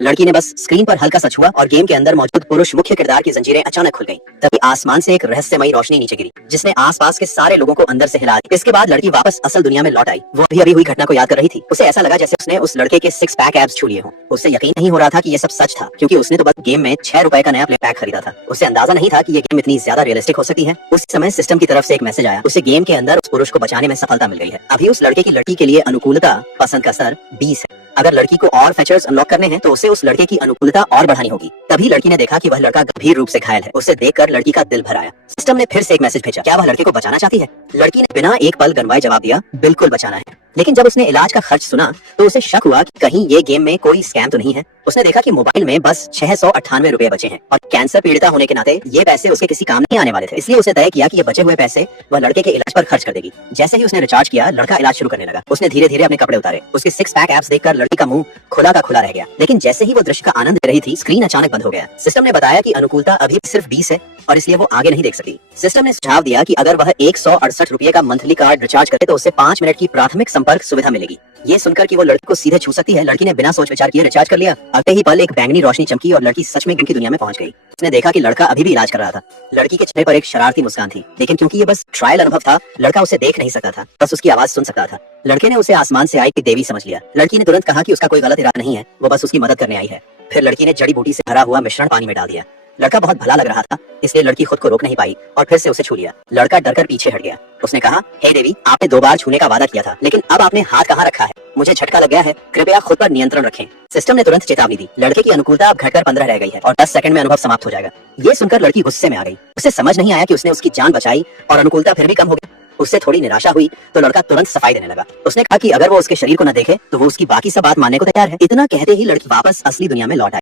लड़की ने बस स्क्रीन पर हल्का सा छुआ और गेम के अंदर मौजूद पुरुष मुख्य किरदार की जंजीरें अचानक खुल गईं। तभी आसमान से एक रहस्यमयी रोशनी नीचे गिरी, जिसने आसपास के सारे लोगों को अंदर से हिला दिया। इसके बाद लड़की वापस असल दुनिया में लौट आई। वो अभी हुई घटना को याद कर रही थी। उसे ऐसा लगा जैसे उसने उस लड़के के 6 पैक एब्स छू लिए हों। उसे यकीन नहीं हो रहा था कि ये सब सच था, क्योंकि उसने तो बस गेम में 6 रुपए का नया प्ले पैक खरीदा था। उसे अंदाजा नहीं था कि ये गेम इतनी ज्यादा रियलिस्टिक हो सकती है। उस समय सिस्टम की तरफ से एक मैसेज आया। उसे गेम के अंदर उस पुरुष को बचाने में सफलता मिल गई है। अभी उस लड़के की लड़की के लिए अनुकूलता पसंद का स्तर 20 है। अगर लड़की को और फीचर्स अनलॉक करने हैं तो उसे उस लड़के की अनुकूलता और बढ़ानी होगी। तभी लड़की ने देखा कि वह लड़का गंभीर रूप से घायल है। उसे देखकर लड़की का दिल भर आया। सिस्टम ने फिर से एक मैसेज भेजा, क्या वह लड़के को बचाना चाहती है? लड़की ने बिना एक पल गनवाए जवाब दिया, बिल्कुल बचाना है। लेकिन जब उसने इलाज का खर्च सुना तो उसे शक हुआ कि कहीं ये गेम में कोई स्कैम तो नहीं है। उसने देखा कि मोबाइल में बस 698 रुपए बचे हैं और कैंसर पीड़िता होने के नाते ये पैसे उसके किसी काम नहीं आने वाले थे। इसलिए उसे तय किया कि ये बचे हुए पैसे वह लड़के के इलाज पर खर्च कर देगी। जैसे ही उसने रिचार्ज किया, लड़का इलाज शुरू करने लगा। उसने धीरे धीरे अपने कपड़े उतारे। उसके 6 पैक एब्स देखकर लड़की का मुंह खुला का खुला रह गया। लेकिन जैसे ही वो दृश्य का आनंद ले रही थी, स्क्रीन अचानक बंद हो गया। सिस्टम ने बताया कि अनुकूलता अभी सिर्फ 20 है और इसलिए वो आगे नहीं देख सकती। सिस्टम ने सुझाव दिया कि अगर वह 168 रुपए का मंथली कार्ड रिचार्ज करे तो उससे 5 मिनट की प्राथमिक संपर्क सुविधा मिलेगी। ये सुनकर कि वो लड़की को सीधे छू सकती है, लड़की ने बिना सोच विचार किए रिचार्ज कर लिया। अगले ही पल एक बैंगनी रोशनी चमकी और लड़की सच में गेम की दुनिया में पहुंच गई। उसने देखा कि लड़का अभी भी इलाज कर रहा था। लड़की के चेहरे पर एक शरारती मुस्कान थी, लेकिन क्योंकि ये बस ट्रायल अनुभव था, लड़का उसे देख नहीं सकता था, बस उसकी आवाज सुन सकता था। लड़के ने उसे आसमान से आई देवी समझ लिया। लड़की ने तुरंत कहा कि उसका कोई गलत इरादा नहीं है, वो बस उसकी मदद करने आई है। फिर लड़की ने जड़ी बूटी से भरा हुआ मिश्रण पानी में डाल दिया। लड़का बहुत भला लग रहा था, इसलिए लड़की खुद को रोक नहीं पाई और फिर से उसे छू लिया। लड़का डरकर पीछे हट गया। उसने कहा, हे देवी, आपने 2 बार छूने का वादा किया था, लेकिन अब आपने हाथ कहाँ रखा है? मुझे झटका लग गया है, कृपया खुद पर नियंत्रण रखें। सिस्टम ने तुरंत चेतावनी दी। लड़के की अनुकूलता अब घटकर 15 रह गई है और 10 सेकंड में अनुभव समाप्त हो जाएगा। ये सुनकर लड़की गुस्से में आ गई। उसे समझ नहीं आया कि उसने उसकी जान बचाई और अनुकूलता फिर भी कम हो गई। उससे थोड़ी निराशा हुई तो लड़का तुरंत सफाई देने लगा। उसने कहा कि अगर वो उसके शरीर को न देखे तो वो उसकी बाकी सब बात मानने को तैयार है। इतना कहते ही लड़की वापस असली दुनिया में लौट आई।